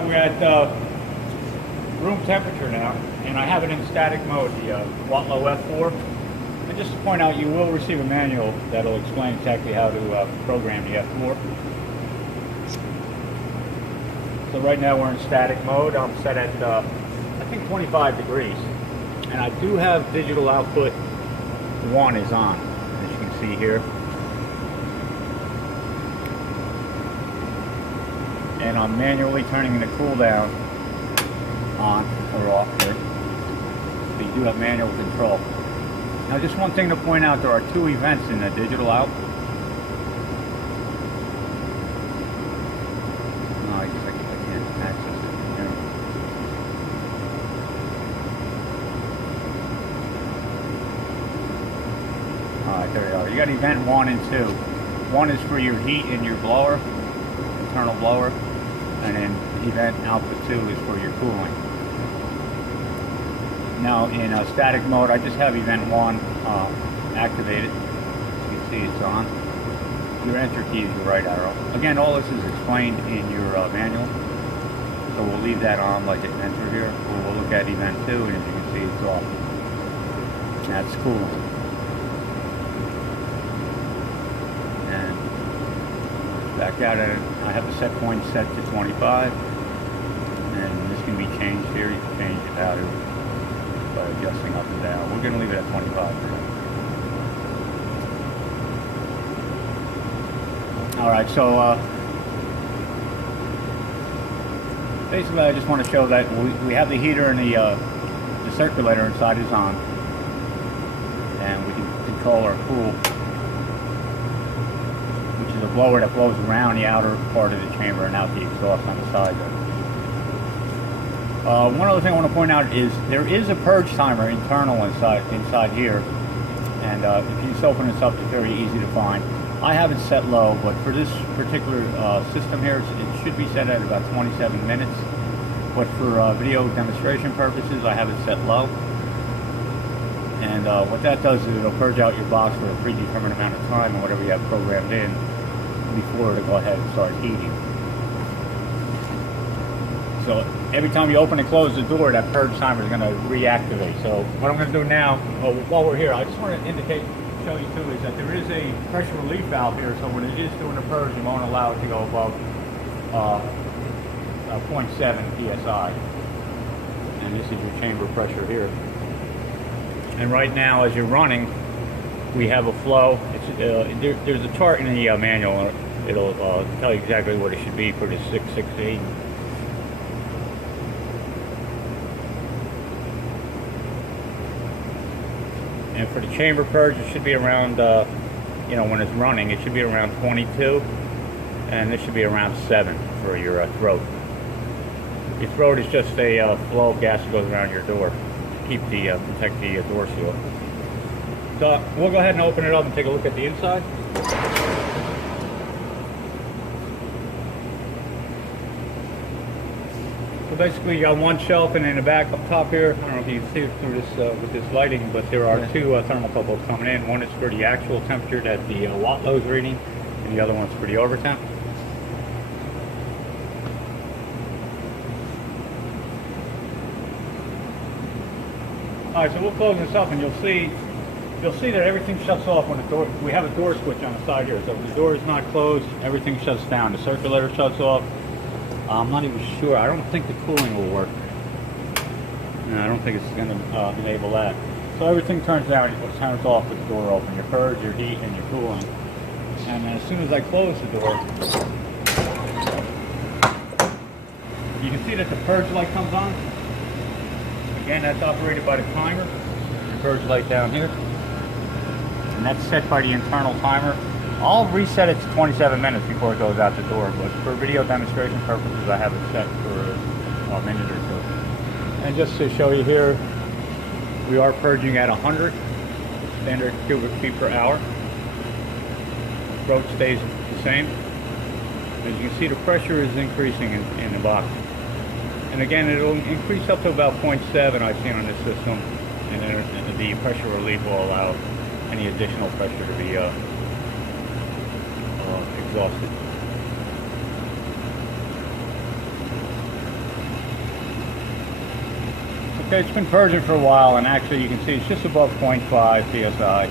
Alright, we're at room temperature now, and I have it in static mode, the Watlow F4. And just to point out, you will receive a manual that'll explain exactly how to program the F4. So right now we're in static mode. I'm set at, I think 25 degrees. And I do have digital output 1 is on, as you can see here. And I'm manually turning the cool down on or off here. So you do have manual control. Now just one thing to point out, there are 2 events in the digital out. No, I guess I can't access it. Yeah. Alright, there you are. You got event 1 and 2. 1 is for your heat in your blower, internal blower. And then event output 2 is for your cooling. Now in static mode, I just have event 1 activated. You can see it's on. Your enter key is your right arrow. Again, all this is explained in your manual. So we'll leave that on like it's enter here. We'll look at event 2, and as you can see, it's off. That's cool. And back out at it. I have the set point set to 25, and this can be changed here. You can change it out by adjusting up and down. We're going to leave it at 25 for now. Alright, so basically I just want to show that we have the heater and the circulator inside is on, and we can control our cool, a blower that blows around the outer part of the chamber and out the exhaust on the side there. One other thing I want to point out is there is a purge timer internal inside here, and if you just open this up, it's very easy to find. I have it set low, but for this particular system here, it should be set at about 27 minutes. But for video demonstration purposes, I have it set low. And what that does is it'll purge out your box for a predetermined amount of time, or whatever you have programmed in, before to go ahead and start heating. So every time you open and close the door, that purge timer is going to reactivate. So what I'm going to do now, while we're here, I just want to show you too, is that there is a pressure relief valve here. So when it is doing the purge, you won't allow it to go above 0.7 psi. And this is your chamber pressure here. And right now, as you're running, we have a flow. There's a chart in the manual. It'll tell you exactly what it should be for the 668. And for the chamber purge, it should be around, when it's running, it should be around 22. And this should be around 7 for your throat. Your throat is just a flow of gas that goes around your door to keep protect the door seal. So we'll go ahead and open it up and take a look at the inside. So basically you got one shelf, and in the back up top here, I don't know if you can see it through this with this lighting, but there are 2 thermocouples coming in. One is for the actual temperature that the Watlow is reading, and the other one's for the overtemp. Alright, so we'll close this up, and you'll see that everything shuts off when the door, we have a door switch on the side here, so if the door is not closed, everything shuts down. The circulator shuts off. I'm not even sure. I don't think the cooling will work. No, I don't think it's going to enable that. So everything turns off with the door open. Your purge, your heat, and your cooling. And as soon as I close the door, you can see that the purge light comes on. Again, that's operated by the timer. The purge light down here. And that's set by the internal timer. I'll reset it to 27 minutes before it goes out the door, but for video demonstration purposes, I have it set for a minute or so. And just to show you here, we are purging at 100 standard cubic feet per hour. Throat stays the same. As you can see, the pressure is increasing in the box. And again, it'll increase up to about 0.7 I've seen on this system, and then the pressure relief will allow any additional pressure to be exhausted. Okay, it's been purging for a while, and actually you can see it's just above 0.5 psi.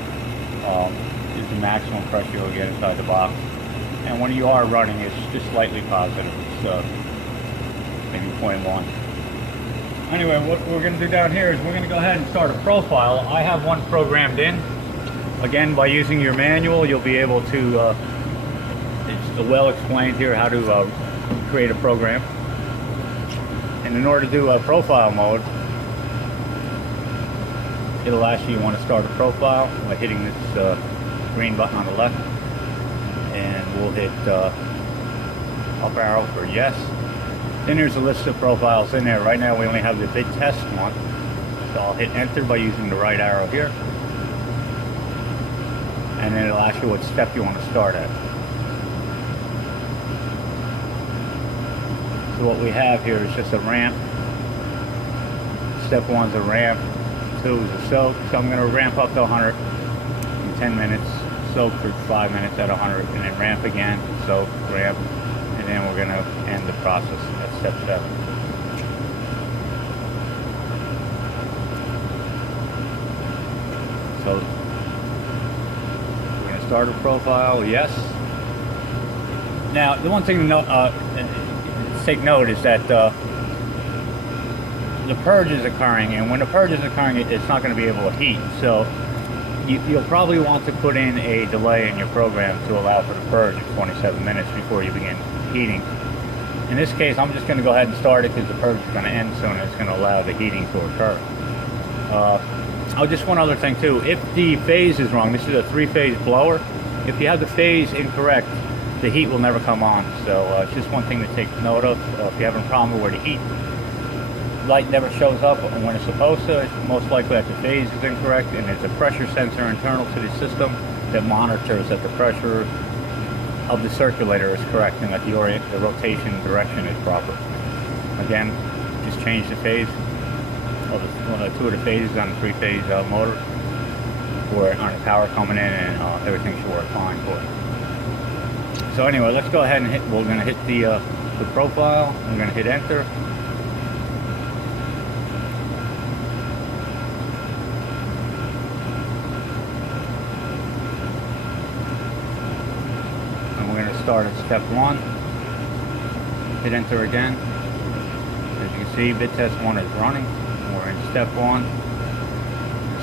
Is the maximum pressure you'll get inside the box. And when you are running, it's just slightly positive. It's maybe 0.1. Anyway, what we're going to do down here is we're going to go ahead and start a profile. I have one programmed in. Again, by using your manual, you'll be able to, it's well explained here how to create a program. And in order to do a profile mode, it'll ask you want to start a profile by hitting this green button on the left. And we'll hit up arrow for yes. Then there's a list of profiles in there. Right now we only have the bid test one. So I'll hit enter by using the right arrow here. And then it'll ask you what step you want to start at. So what we have here is just a ramp. Step 1 is a ramp, 2 is a soak. So I'm going to ramp up to 100 in 10 minutes, soak for 5 minutes at 100, and then ramp again, soak, ramp, and then we're going to end the process at step 7. So we're going to start a profile, yes. Now the one thing to note, take note is that the purge is occurring, and when the purge is occurring, it's not going to be able to heat. So you'll probably want to put in a delay in your program to allow for the purge of 27 minutes before you begin heating. In this case, I'm just going to go ahead and start it because the purge is going to end soon, and it's going to allow the heating to occur. Oh, just one other thing too. If the phase is wrong, this is a 3-phase blower. If you have the phase incorrect, the heat will never come on. So it's just one thing to take note of. If you're having a problem where the heat light never shows up when it's supposed to, it's most likely that the phase is incorrect, and there's a pressure sensor internal to the system that monitors that the pressure of the circulator is correct and that the rotation direction is proper. Again, just change the phase of two of the phases on the 3-phase motor or on the power coming in, and everything should work fine for it. So anyway, let's go ahead and we're going to hit the profile. I'm going to hit enter. And we're going to start at step 1. Hit enter again. As you can see, bit test 1 is running. We're in step 1.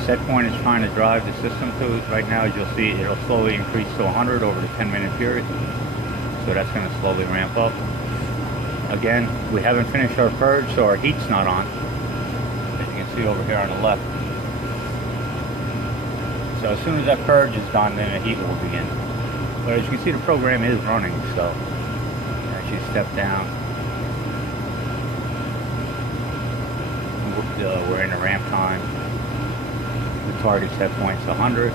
Set point is trying to drive the system to it. Right now, as you'll see, it'll slowly increase to 100 over the 10-minute period. So that's going to slowly ramp up. Again, we haven't finished our purge, so our heat's not on. As you can see over here on the left. So as soon as that purge is done, then the heat will begin. But as you can see, the program is running, so as you step down, we're in the ramp time. The target set point's 100.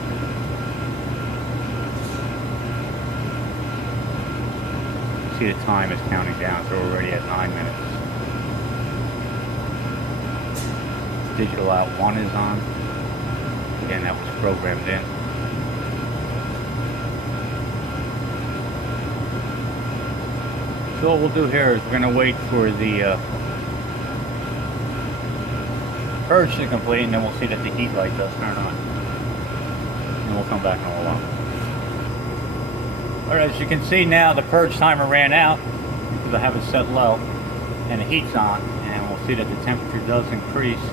See the time is counting down, so we're already at 9 minutes. Digital out 1 is on. Again, that was programmed in. So what we'll do here is we're going to wait for the purge to complete, and then we'll see that the heat light does turn on. And we'll come back and roll on. Alright, as you can see now, the purge timer ran out because I have it set low, and the heat's on, and we'll see that the temperature does increase.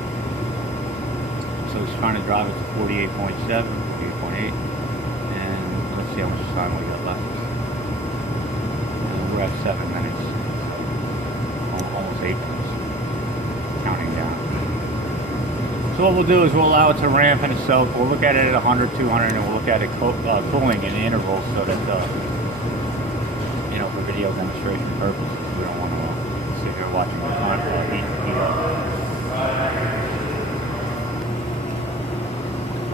So it's trying to drive it to 48.7, 48.8, and let's see how much time we got left. And we're at 7 minutes, almost 8 minutes, counting down. So what we'll do is we'll allow it to ramp and soak. We'll look at it at 100, 200, and we'll look at it cooling in intervals so that, you know, for video demonstration purposes, we don't want to sit here watching the front heat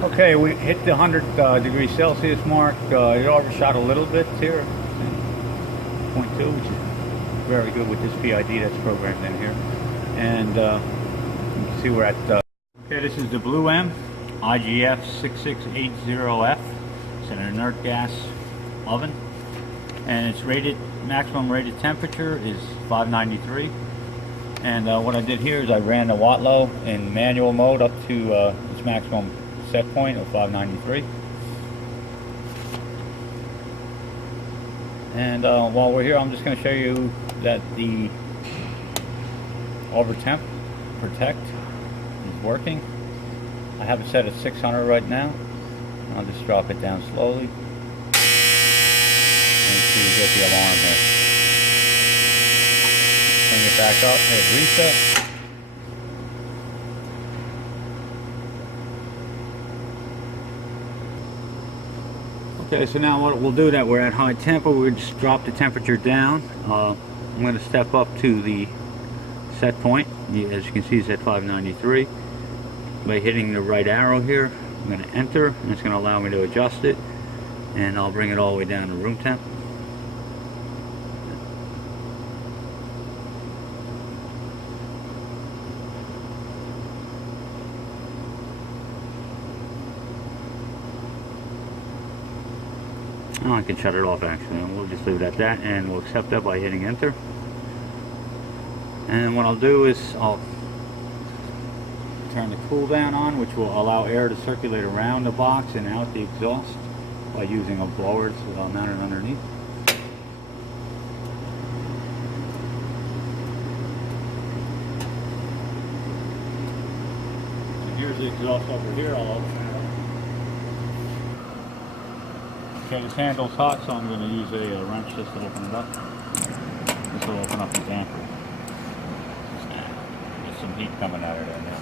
up. Okay, we hit the 100 degrees Celsius mark. It overshot a little bit here, 0.2, which is very good with this PID that's programmed in here. And you can see we're at okay, this is the Blue M, IGF-6680F. It's an inert gas oven, and its maximum rated temperature is 593, And what I did here is I ran the watt low in manual mode up to its maximum set point of 593. And while we're here, I'm just going to show you that the over temp protect is working. I have it set at 600 right now. I'll just drop it down slowly. And see we get the alarm there. Bring it back up, hit reset. Okay, so now what we'll do, that we're at high temp, we'll just drop the temperature down. I'm going to step up to the set point. As you can see, it's at 593. By hitting the right arrow here, I'm going to enter, and it's going to allow me to adjust it, and I'll bring it all the way down to room temp. Oh, I can shut it off actually, and we'll just leave it at that, and we'll accept that by hitting enter. And what I'll do is I'll turn the cool down on, which will allow air to circulate around the box and out the exhaust by using a blower mounted underneath. And here's the exhaust over here. I'll open it up. Okay, this handle's hot, so I'm going to use a wrench just to open it up. This will open up the damper. There's some heat coming out of there now.